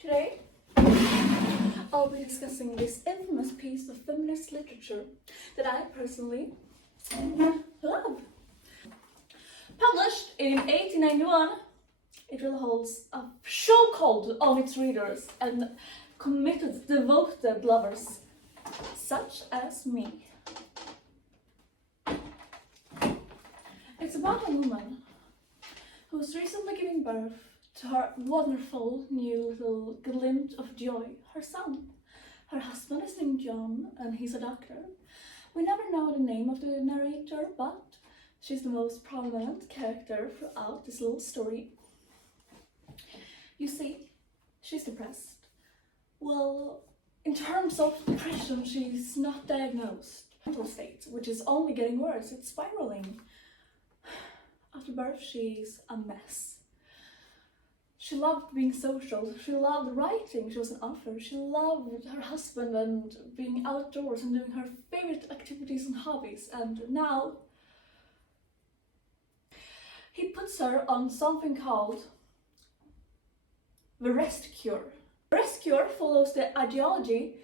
Today, I'll be discussing this infamous piece of feminist literature that I personally love. Published in 1891, it really holds a chokehold on its readers and committed, devoted lovers, such as me. It's about a woman who's recently giving birth to her wonderful new little glimpse of joy, her son. Her husband is named John and he's a doctor. We never know the name of the narrator, but she's the most prominent character throughout this little story. You see, she's depressed. Well, in terms of depression, she's not diagnosed. Mental state, which is only getting worse, it's spiraling. After birth, she's a mess. She loved being social, she loved writing, she was an author, she loved her husband and being outdoors and doing her favorite activities and hobbies, and now he puts her on something called the rest cure. The rest cure follows the ideology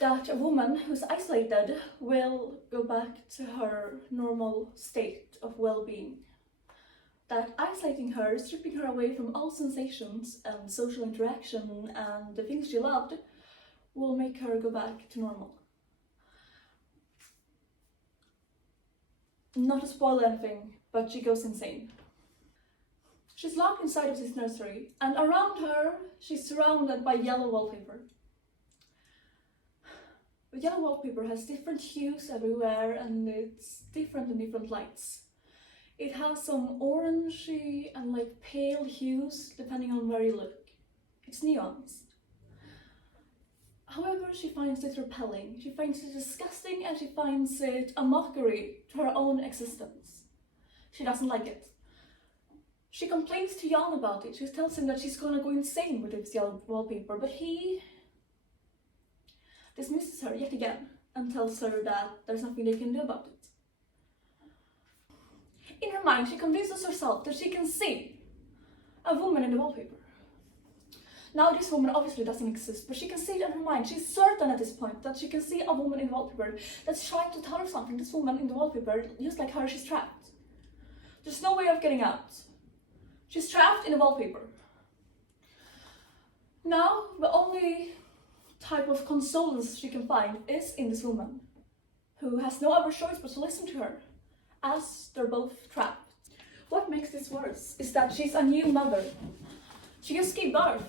that a woman who's isolated will go back to her normal state of well-being. That isolating her, stripping her away from all sensations and social interaction and the things she loved, will make her go back to normal. Not to spoil anything, but she goes insane. She's locked inside of this nursery, and around her, she's surrounded by yellow wallpaper. The yellow wallpaper has different hues everywhere, and it's different in different lights. It has some orangey and like pale hues depending on where you look. It's nuanced. However, she finds it repelling, she finds it disgusting, and she finds it a mockery to her own existence. She doesn't like it. She complains to Jan about it. She tells him that she's gonna go insane with this yellow wallpaper, but he dismisses her yet again and tells her that there's nothing they can do about it. In her mind, she convinces herself that she can see a woman in the wallpaper. Now, this woman obviously doesn't exist, but she can see it in her mind. She's certain at this point that she can see a woman in the wallpaper that's trying to tell her something. This woman in the wallpaper, just like her, she's trapped. There's no way of getting out. She's trapped in the wallpaper. Now, the only type of consolence she can find is in this woman, who has no other choice but to listen to her, as they're both trapped. What makes this worse is that she's a new mother. She just gave birth,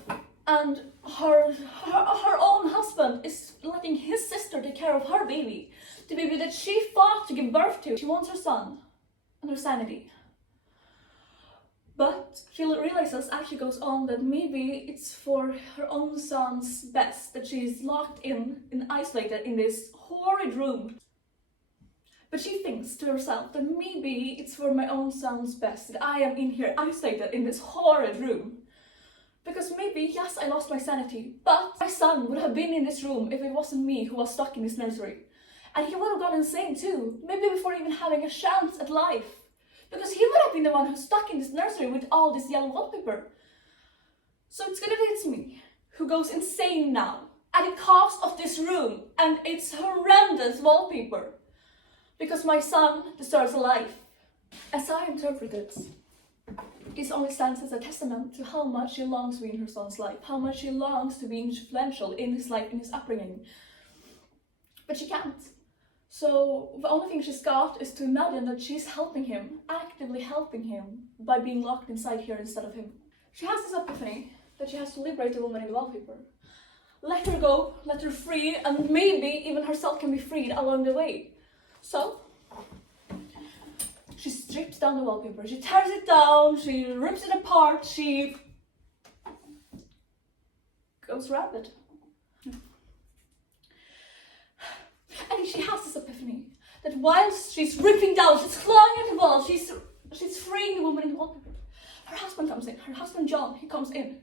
and her own husband is letting his sister take care of her baby, the baby that she fought to give birth to. She wants her son and her sanity. But she realizes as she goes on that maybe it's for her own son's best that she's locked in and isolated in this horrid room. But she thinks to herself that maybe it's for my own son's best that I am in here isolated in this horrid room. Because maybe, yes, I lost my sanity, but my son would have been in this room if it wasn't me who was stuck in this nursery. And he would have gone insane too, maybe before even having a chance at life. Because he would have been the one who's stuck in this nursery with all this yellow wallpaper. So it's gonna be it's me who goes insane now at the cost of this room and its horrendous wallpaper. Because my son deserves a life. As I interpret it, this only stands as a testament to how much she longs to be in her son's life, how much she longs to be influential in his life, in his upbringing. But she can't. So the only thing she's got is to imagine that she's helping him, actively helping him, by being locked inside here instead of him. She has this epiphany that she has to liberate the woman in the wallpaper. Let her go, let her free, and maybe even herself can be freed along the way. So, she strips down the wallpaper, she tears it down, she rips it apart, she goes rabid. And she has this epiphany that whilst she's ripping down, she's clawing at the wall, she's freeing the woman in the wallpaper. Her husband comes in, her husband John, he comes in.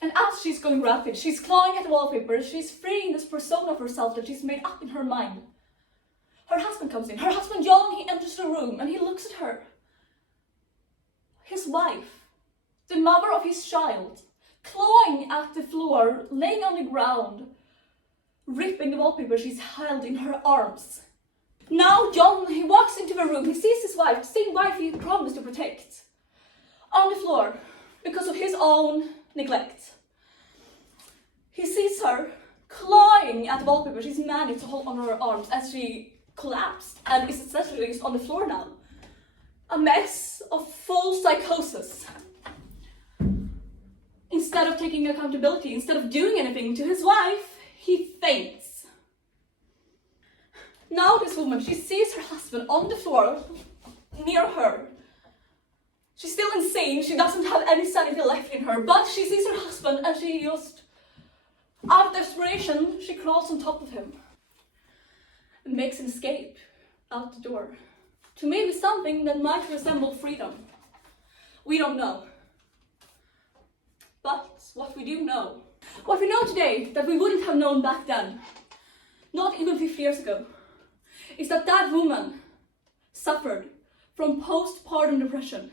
And as she's going rapid, she's clawing at the wallpaper, she's freeing this persona of herself that she's made up in her mind. Her husband comes in, her husband John, he enters the room and he looks at her. His wife, the mother of his child, clawing clawing at the floor, laying on the ground, ripping the wallpaper she's held in her arms. Now John, he walks into the room, he sees his wife, the same wife he promised to protect, on the floor because of his own neglect. He sees her clawing at the wallpaper she's managed to hold on her arms as she collapsed and is essentially on the floor now. A mess of full psychosis. Instead of taking accountability, instead of doing anything to his wife, he faints. Now this woman, she sees her husband on the floor near her. She's still insane, she doesn't have any sanity left in her, but she sees her husband and she just, out of desperation, she crawls on top of him and makes an escape out the door to maybe something that might resemble freedom. We don't know. But what we do know, what we know today that we wouldn't have known back then, not even 50 years ago, is that that woman suffered from postpartum depression.